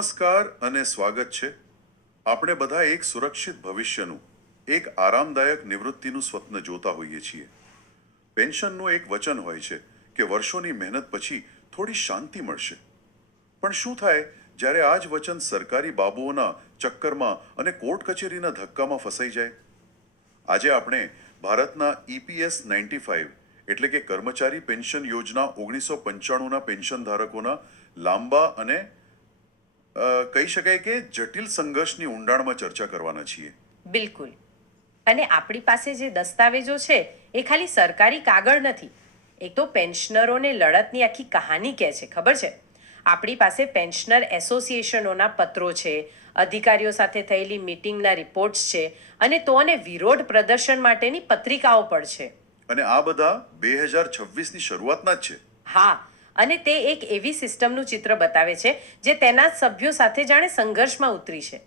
નમસ્કાર અને સ્વાગત છે. આપણે બધા એક સુરક્ષિત ભવિષ્યનું, એક આરામદાયક નિવૃત્તિનું સ્વપ્ન જોતા હોઈએ છીએ. પેન્શનનું એક વચન હોય છે કે વર્ષોની મહેનત પછી થોડી શાંતિ મળશે. પણ શું થાય જ્યારે આ જ વચન સરકારી બાબુઓના ચક્કરમાં અને કોર્ટ કચેરીના ધક્કામાં ફસાઈ જાય? આજે આપણે ભારતના ઈપીએસ નાઇન્ટી ફાઇવ, એટલે કે કર્મચારી પેન્શન યોજના ઓગણીસો પંચાણુંના પેન્શન ધારકોના લાંબા અને કહી શકાય કે જટિલ સંઘર્ષની ઊંડાણમાં ચર્ચા કરવાના છીએ. બિલકુલ. અને આપણી પાસે જે દસ્તાવેજો છે એ ખાલી સરકારી કાગળ નથી. એ તો પેન્શનરોને લડતની આખી કહાની કહે છે ખબર છે? આપણી પાસે પેન્શનર એસોસિએશનોના પત્રો છે અધિકારીઓ સાથે થયેલી મીટિંગના રિપોર્ટ્સ છે અને તો અને વિરોધ પ્રદર્શન માટેની પત્રિકાઓ પણ છે. અને આ બધા બે હજાર છવ્વીસની શરૂઆતના જ છે. હા અને તે એક એવી સિસ્ટમનું ચિત્ર બતાવે છે જે તેના સભ્યો સાથે જાણે સંઘર્ષમાં ઉતરી છે.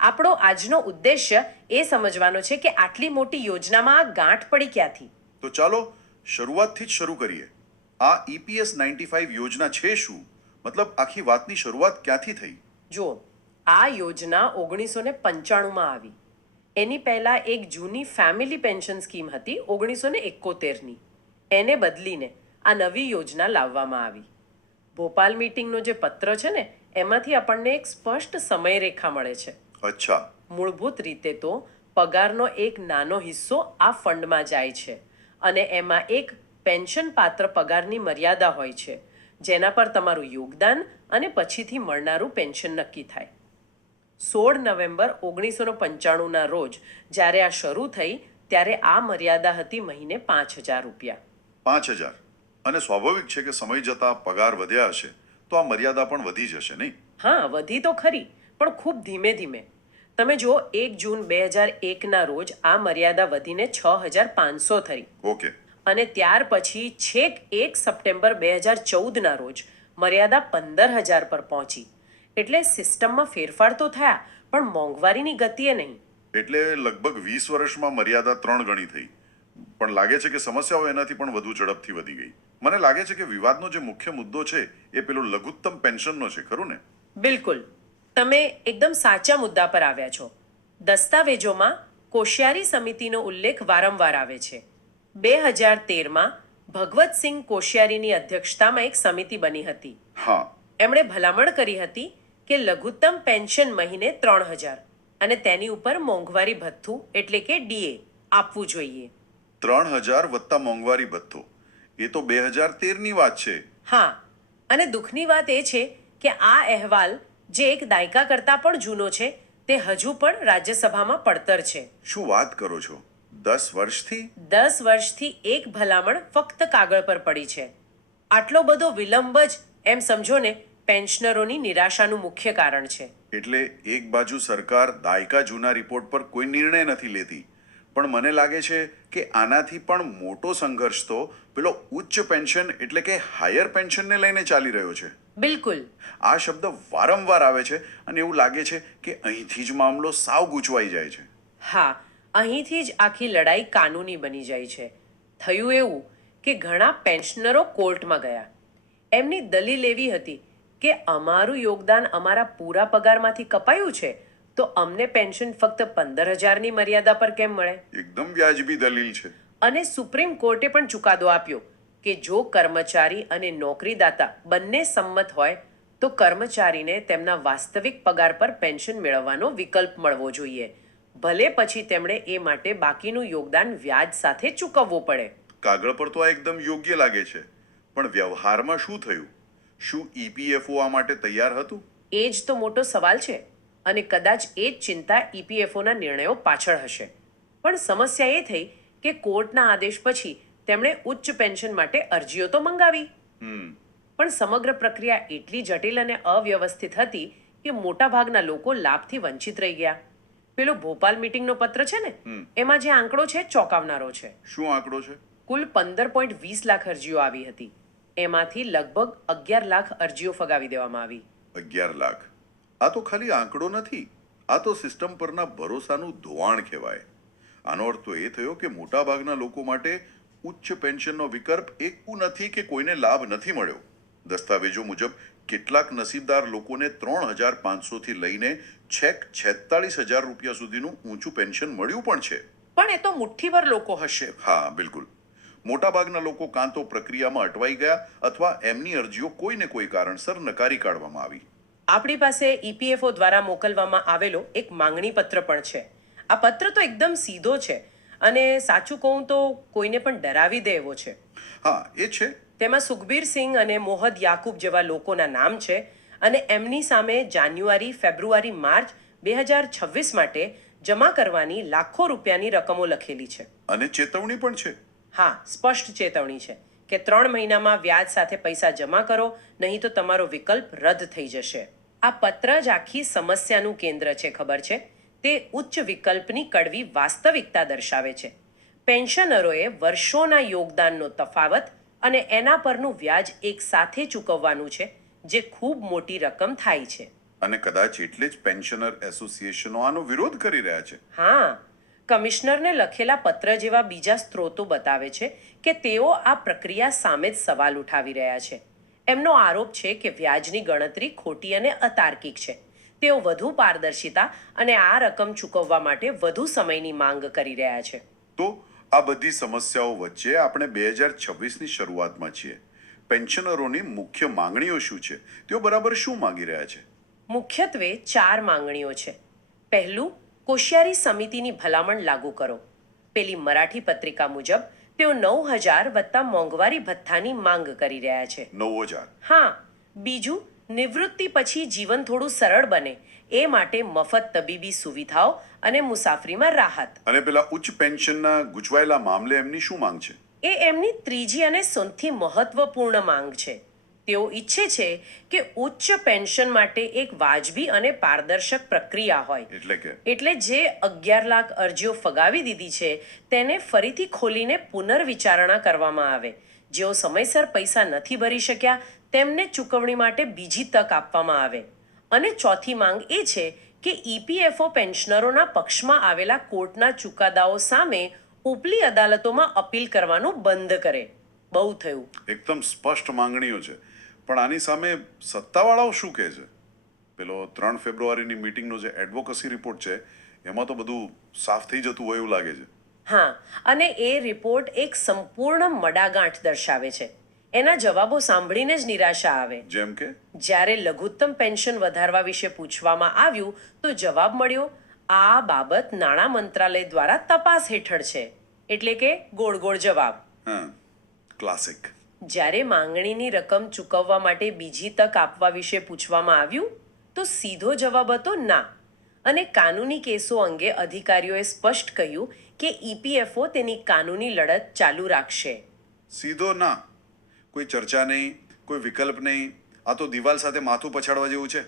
આપણો આજનો ઉદ્દેશ્ય એ સમજવાનો છે કે આટલી મોટી યોજનામાં આ ગાંઠ પડી ક્યાંથી? તો ચાલો શરૂઆતથી જ શરૂ કરીએ. આ ઈપીએસ નાઇન્ટી ફાઇવ યોજના છે શું? મતલબ આખી વાતની શરૂઆત ક્યાંથી થઈ? જુઓ આ યોજના ઓગણીસો ને પંચાણુંમાં આવી. એની પહેલાં એક જૂની ફેમિલી પેન્શન સ્કીમ હતી ઓગણીસો ને એકોતેરની. એને બદલીને આ નવી યોજના લાવવામાં આવી. ભોપાલ મીટિંગનો જે પત્ર છે ને એમાંથી આપણને એક સ્પષ્ટ સમયરેખા મળે છે. અચ્છા. મૂળભૂત રીતે તો પગારનો એક નાનો હિસ્સો આ ફંડમાં જાય છે અને એમાં એક પેન્શન પાત્ર પગારની મર્યાદા હોય છે જેના પર તમારું યોગદાન અને પછીથી મળનારું પેન્શન નક્કી થાય. સોળ નવેમ્બર ઓગણીસો પંચાણુંના રોજ જ્યારે આ શરૂ થઈ ત્યારે આ મર્યાદા હતી મહિને પાંચ હજાર રૂપિયા. પાંચ હજાર. અને સ્વાભાવિક છે કે સમય જતાં પગાર વધ્યા હશે તો આ મર્યાદા પણ વધી જશે નહીં? હા વધી તો ખરી પણ ખૂબ ધીમે ધીમે. તમે જુઓ એક જૂન બે હજાર એકના રોજ આ મર્યાદા વધીને છ હજાર પાંચસો થઈ. ઓકે. અને ત્યાર પછી છેક એક સપ્ટેમ્બર બે હજાર ચૌદના રોજ મર્યાદા પંદર હજાર પર પહોંચી. એટલે સિસ્ટમમાં ફેરફાર તો થયા પણ મોંઘવારીની ગતિએ નહીં. એટલે લગભગ વીસ વર્ષમાં મર્યાદા ત્રણ ગણી થઈ. પણ લાગે છે કે સમસ્યાઓ એનાથી પણ વધુ ઝડપથી વધી ગઈ. મને લાગે છે કે વિવાદનો જે મુખ્ય મુદ્દો છે એ પેલો લઘુત્તમ પેન્શનનો છે ખરું ને? બિલકુલ. તમે એકદમ સાચા મુદ્દા પર આવ્યા છો. દસ્તાવેજોમાં કોશિયારી સમિતિનો ઉલ્લેખ વારંવાર આવે છે. બે હજાર તેરમાં ભગવતસિંહ કોશિયારીની અધ્યક્ષતામાં એક સમિતિ બની હતી. હા. એમણે ભલામણ કરી હતી કે લઘુત્તમ પેન્શન મહિને ત્રણ હજાર અને તેની ઉપર મોંઘવારી ભથ્થું એટલે કે ડીએ આપવું જોઈએ. ત્રણ હજાર વત્તા મોંઘવારી ભથ્થો. એ તો બે હજાર તેરની વાત છે. હા અને દુઃખની વાત એ છે કે આ અહેવાલ જે એક દાયકા કરતાં પણ જૂનો છે તે હજુ પણ રાજ્યસભામાં પડતર છે. શું વાત કરો છો? દસ વર્ષથી? દસ વર્ષથી એક ભલામણ ફક્ત કાગળ પર પડી છે. આટલો બધો વિલંબ જ એમ સમજો ને પેન્શનરોની નિરાશાનું મુખ્ય કારણ છે. એટલે એક બાજુ સરકાર દાયકા જૂના રિપોર્ટ પર કોઈ નિર્ણય નથી લેતી પણ મને લાગે છે કે આનાથી પણ મોટો સંઘર્ષ તો પેલો ઉચ્ચ પેન્શન એટલે કે હાયર પેન્શનને લઈને ચાલી રહ્યો છે. બિલકુલ. આ શબ્દ વારંવાર આવે છે અને એવું લાગે છે કે અહીંથી જ મામલો સાવ ગૂંચવાઈ જાય છે. હા અહીંથી જ આખી લડાઈ કાનૂની બની જાય છે. થયું એવું કે ઘણા પેન્શનરો કોર્ટમાં ગયા. એમની દલીલ એવી હતી કે અમારું યોગદાન અમારા પૂરા પગારમાંથી કપાયું છે તો અમને પેન્શન ફક્ત પંદર હજારની મર્યાદા પર કેમ મળે? એકદમ વ્યાજબી દલીલ છે. અને સુપ્રીમ કોર્ટે પણ ચુકાદો આપ્યો કે જો કર્મચારી અને નોકરીદાતા બંને સંમત હોય તો કર્મચારીને તેમના વાસ્તવિક પગાર પર પેન્શન મેળવવાનો વિકલ્પ મળવો જોઈએ. ભલે પછી તેમણે એ માટે બાકીનું યોગદાન વ્યાજ સાથે ચૂકવવું પડે. કાગળ પર તો આ એકદમ યોગ્ય લાગે છે. પણ વ્યવહારમાં શું થયું? શું ઈપીએફઓ આ માટે તૈયાર હતું? એ જ તો મોટો સવાલ છે. અને કદાચ એ જ ચિંતા ઈપીએફઓના નિર્ણયો પાછળ હશે. પણ સમસ્યા એ થઈ કે કોર્ટના આદેશ પછી તેમણે ઉચ્ચ પેન્શન માટે અરજીઓ તો મંગાવી. પણ સમગ્ર પ્રક્રિયા એટલી જટિલ અને અવ્યવસ્થિત હતી કે મોટાભાગના લોકો લાભથી વંચિત રહી ગયા. પેલો ભોપાલ મીટિંગનો પત્ર છે ને એમાં જે આંકડો છે ચોંકાવનારો છે. શું આંકડો છે? કુલ પંદર પોઈન્ટ વીસ લાખ અરજીઓ આવી હતી. એમાંથી લગભગ અગિયાર લાખ અરજીઓ ફગાવી દેવામાં આવી. અગિયાર લાખ. આ તો ખાલી આંકડો નથી. આ તો સિસ્ટમ પરના ભરોસાનું ધોવાણ કહેવાય. આનો અર્થ તો એ થયો કે મોટાભાગના લોકો માટે ઉચ્ચ પેન્શનનો વિકલ્પ એકવું નથી કે કોઈને લાભ નથી મળ્યો. દસ્તાવેજો મુજબ કેટલાક નસીબદાર લોકોને ત્રણ હજાર પાંચસોથી લઈને છેક છેતાળીસ હજાર રૂપિયા સુધીનું ઊંચું પેન્શન મળ્યું પણ છે. પણ એ તો મુઠ્ઠીભર લોકો હશે. હા બિલકુલ. મોટાભાગના લોકો કાં તો પ્રક્રિયામાં અટવાઈ ગયા અથવા એમની અરજીઓ કોઈને કોઈ કારણસર નકારી કાઢવામાં આવી. આપણી પાસે ઈપીએફઓ દ્વારા મોકલવામાં આવેલો એક માંગણી પત્ર પણ છે. આ પત્ર તો એકદમ સીધો છે અને સાચું કહું તો કોઈને પણ ડરાવી દે એવો છે. હા એ છે. તેમાં સુખબીર સિંહ અને મોહદ યાકુબ જેવા લોકોના નામ છે અને એમની સામે જાન્યુઆરી ફેબ્રુઆરી માર્ચ બે હજાર છવ્વીસ માટે જમા કરવાની લાખો રૂપિયાની રકમો લખેલી છે. અને ચેતવણી પણ છે? હા સ્પષ્ટ ચેતવણી છે કે ત્રણ મહિનામાં વ્યાજ સાથે પૈસા જમા કરો નહીં તો તમારો વિકલ્પ રદ થઈ જશે. આ પત્ર જ આખી સમસ્યાનું કેન્દ્ર છે ખબર છે? તે ઉચ્ચ વિકલ્પની કડવી વાસ્તવિકતા દર્શાવે છે. પેન્શનરોએ વર્ષોના યોગદાનનો તફાવત અને એના પરનું વ્યાજ એક સાથે ચૂકવવાનું છે જે ખૂબ મોટી રકમ થાય છે. અને કદાચ એટલે જ પેન્શનર એસોસિએશનો આનો વિરોધ કરી રહ્યા છે. હા. કમિશનરને લખેલા પત્ર જેવા બીજા સ્ત્રોતો બતાવે છે કે તેઓ આ પ્રક્રિયા સામે જ સવાલ ઉઠાવી રહ્યા છે. એમનો આરોપ છે કે વ્યાજની ગણતરી ખોટી અને અતાર્કિક છે. તેઓ વધુ પારદર્શિતા અને આ રકમ ચૂકવવા માટે વધુ સમયની માંગ કરી રહ્યા છે. તો આ બધી સમસ્યાઓ વચ્ચે આપણે બે હજાર છવ્વીસની શરૂઆતમાં છીએ. પેન્શનરોની મુખ્ય માંગણીઓ શું છે? તેઓ બરાબર શું માંગી રહ્યા છે? મુખ્યત્વે ચાર માંગણીઓ છે. પહેલું કોશિયારી સમિતિની ભલામણ લાગુ કરો. પેલી મરાઠી પત્રિકા મુજબ તેઓ નવ હજાર વત્તા મોંઘવારી ભથ્થાની માંગ કરી રહ્યા છે. નવ હજાર. હા બીજું નિવૃત્તિ પછી જીવન થોડું સરળ બને. એ માટે મફત તબીબી સુવિધાઓ અને મુસાફરીમાં રાહત. અને પેલા ઉચ્ચ પેન્શનના ગૂંચવાયેલા મામલે એમની શું માંગ છે? એ એમની ત્રીજી અને સૌથી મહત્વપૂર્ણ માંગ છે. તેઓ ઈચ્છે છે કે ઉચ્ચ પેન્શન માટે એક વાજબી અને પારદર્શક પ્રક્રિયા હોય. એટલે કે? એટલે જે અગિયાર લાખ અરજીઓ ફગાવી દીધી છે તેને ફરીથી ખોલીને પુનર્વિચારણા કરવામાં આવે. જેઓ સમયસર પૈસા નથી ભરી શક્યા તેમને ચૂકવણી માટે બીજી તક આપવામાં આવે. અને ચોથી માંગ એ છે કે ઈપીએફઓ પેન્શનરોના પક્ષમાં આવેલા કોર્ટના ચુકાદાઓ સામે ઉપલી અદાલતોમાં અપીલ કરવાનું બંધ કરે. બહુ થયું. એકદમ સ્પષ્ટ માંગણીઓ છે. પણ આની સામે સત્તાવાળાઓ શું કહે છે? પેલો ત્રણ ફેબ્રુઆરીની મીટિંગનો જે એડવોકસી રિપોર્ટ છે એમાં તો બધું સાફ થઈ જતું હોય એવું લાગે છે. હા અને એ રિપોર્ટ એક સંપૂર્ણ મડાગાંઠ દર્શાવે છે. એના જવાબો સાંભળીને જ નિરાશા આવે. જેમ કે? જ્યારે લઘુત્તમ પેન્શન વધારવા વિશે પૂછવામાં આવ્યું તો જવાબ મળ્યો આ બાબત નાણાં મંત્રાલય દ્વારા તપાસ હેઠળ છે. એટલે કે ગોળ ગોળ જવાબ. હા ક્લાસિક જ્યારે માંગણીની રકમ ચૂકવવા માટે બીજી તક આપવા વિશે પૂછવામાં આવ્યું તો સીધો જવાબ હતો ના. અને કાનૂની કેસો અંગે અધિકારીઓએ સ્પષ્ટ કહ્યું કે ઈપીએફઓ તેની કાનૂની લડત ચાલુ રાખશે. સીધો ના. કોઈ ચર્ચા નહીં કોઈ વિકલ્પ નહીં. આ તો દિવાલ સાથે માથું પછાડવા જેવું છે.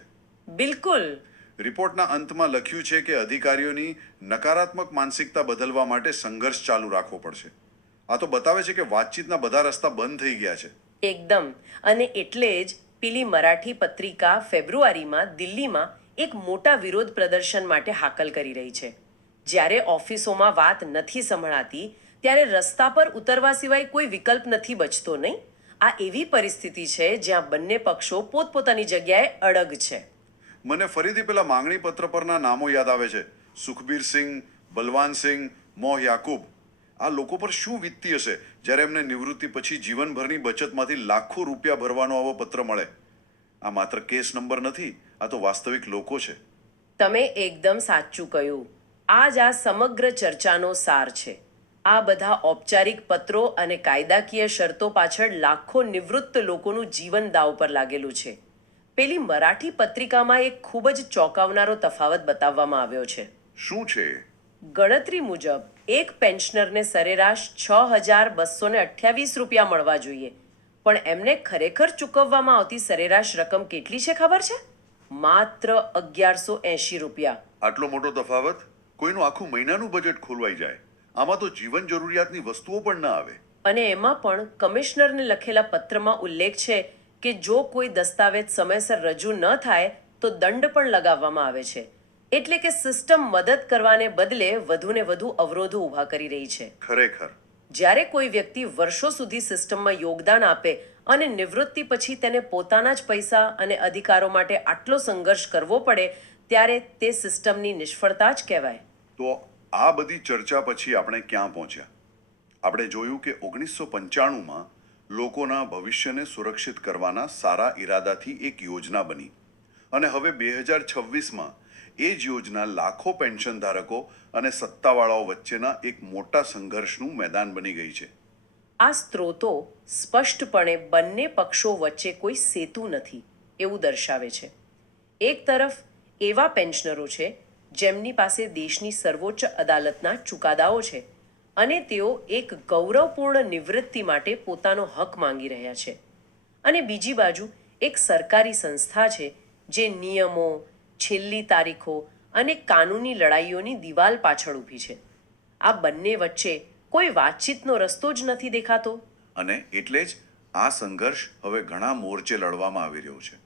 બિલકુલ. રિપોર્ટના અંતમાં લખ્યું છે કે અધિકારીઓની નકારાત્મક માનસિકતા બદલવા માટે સંઘર્ષ ચાલુ રાખવો પડશે. આ તો બતાવે છે કે વાતચીતના બધા રસ્તા બંધ થઈ ગયા છે. એકદમ. અને એટલે જ પેલી મરાઠી પત્રિકા ફેબ્રુઆરીમાં દિલ્હીમાં એક મોટા વિરોધ પ્રદર્શન માટે હાકલ કરી રહી છે. જ્યારે ઓફિસોમાં વાત નથી સંભળાતી ત્યારે રસ્તા પર ઉતરવા સિવાય કોઈ વિકલ્પ નથી બચતો નહીં. આ એવી પરિસ્થિતિ છે જ્યાં બંને પક્ષો પોતપોતાની જગ્યાએ અડગ છે. મને ફરીથી પેલા માંગણી પત્ર પરના નામો યાદ આવે છે. સુખબીર સિંહ બલવાન સિંહ મોહ યાકુબ. આ લોકો પર શું વીતતી હશે? જ્યારે એમને નિવૃત્તિ પછી જીવનભરની બચતમાંથી લાખો રૂપિયા ભરવાનો આવો પત્ર મળે. આ માત્ર કેસ નંબર નથી આ તો વાસ્તવિક લોકો છે. તમે એકદમ સાચું કહ્યું. આ જ આ સમગ્ર ચર્ચાનો સાર છે. આ બધા ઔપચારિક પત્રો અને કાયદાકીય શરતો પાછળ લાખો નિવૃત્ત લોકોનું જીવન દાવ પર લાગેલું છે. પેલી મરાઠી પત્રિકામાં એક ખૂબ જ ચોંકાવનારો તફાવત બતાવવામાં આવ્યો છે. શું છે? ગણતરી મુજબ એક પેન્શનરને સરેરાશ છ હજાર બસો ને અઠ્યાવીસ રૂપિયા મળવા જોઈએ. પણ એમને ખરેખર ચૂકવવામાં આવતી સરેરાશ રકમ કેટલી છે ખબર છે? માત્ર અગિયારસો એંશી રૂપિયા. આટલો મોટો તફાવત? કોઈનું આખું મહિનાનું બજેટ ખોલવાઈ જાય. આમાં તો જીવન જરૂરિયાતની વસ્તુઓ પણ ના આવે. અને એમાં પણ કમિશનરને લખેલા પત્રમાં ઉલ્લેખ છે કે જો કોઈ દસ્તાવેજ સમયસર રજૂ ન થાય તો દંડ પણ લગાવવામાં આવે છે. એટલે કે સિસ્ટમ મદદ કરવાને બદલે વધુને વધુ અવરોધો ઊભા કરી રહી છે. ખરેખર. જ્યારે કોઈ વ્યક્તિ વર્ષો સુધી સિસ્ટમમાં યોગદાન આપે અને નિવૃત્તિ પછી તેને પોતાના જ પૈસા અને અધિકારો માટે આટલો સંઘર્ષ કરવો પડે ત્યારે તે સિસ્ટમની નિષ્ફળતા જ કહેવાય. તો આ બધી ચર્ચા પછી આપણે ક્યાં પહોંચ્યા? આપણે જોયું કે ઓગણીસો પંચાણુંમાં લોકોના ભવિષ્યને સુરક્ષિત કરવાના સારા ઈરાદાથી એક યોજના બની. અને હવે બે હજાર છવ્વીસમાં એ જ યોજના લાખો પેન્શન ધારકો અને સત્તાવાળાઓ વચ્ચેના એક મોટા સંઘર્ષનું મેદાન બની ગઈ છે. આ સ્ત્રોતો સ્પષ્ટપણે બંને પક્ષો વચ્ચે કોઈ સેતુ નથી, એવું દર્શાવે છે. એક તરફ એવા પેન્શનરો છે, જેમની પાસે દેશની સર્વોચ્ચ અદાલતના ચુકાદાઓ છે અને તેઓ એક ગૌરવપૂર્ણ નિવૃત્તિ માટે પોતાનો હક માંગી રહ્યા છે. અને બીજી બાજુ એક સરકારી સંસ્થા છે, જે નિયમો છેલ્લી તારીખો અને કાનૂની લડાઈઓની દિવાલ પાછળ ઊભી છે. આ બંને વચ્ચે કોઈ વાતચીતનો રસ્તો જ નથી દેખાતો. અને એટલે જ આ સંઘર્ષ હવે ઘણા મોરચે લડવામાં આવી રહ્યો છે.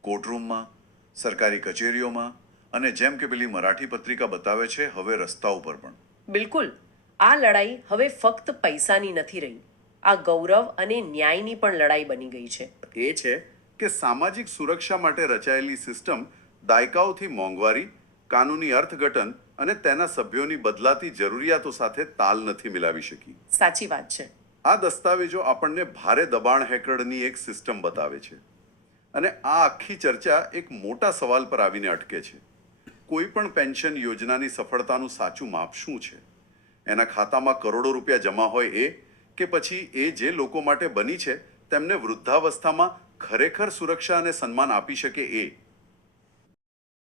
કોર્ટરૂમમાં સરકારી કચેરીઓમાં અને જેમ કે પેલી મરાઠી પત્રિકા બતાવે છે હવે રસ્તા ઉપર પણ. બિલકુલ. આ લડાઈ હવે ફક્ત પૈસાની નથી રહી. આ ગૌરવ અને ન્યાયની પણ લડાઈ બની ગઈ છે. એ છે કે સામાજિક સુરક્ષા માટે રચાયેલી સિસ્ટમ દાયકાઓથી મોંઘવારી કાનૂની અર્થઘટન અને તેના સભ્યોની બદલાતી જરૂરિયાતો સાથે તાલ નથી મિલાવી શકી. સાચી વાત છે. આ દસ્તાવેજો આપણને ભારે દબાણ હેકડની એક સિસ્ટમ બતાવે છે અને આ આખી ચર્ચા એક મોટા સવાલ પર આવીને અટકે છે. કોઈ પણ પેન્શન યોજનાની સફળતાનું સાચું માપ શું છે? એના ખાતામાં કરોડો રૂપિયા જમા હોય એ કે પછી એ જે લોકો માટે બની છે તેમને વૃદ્ધાવસ્થામાં ખરેખર સુરક્ષા અને સન્માન આપી શકે એ?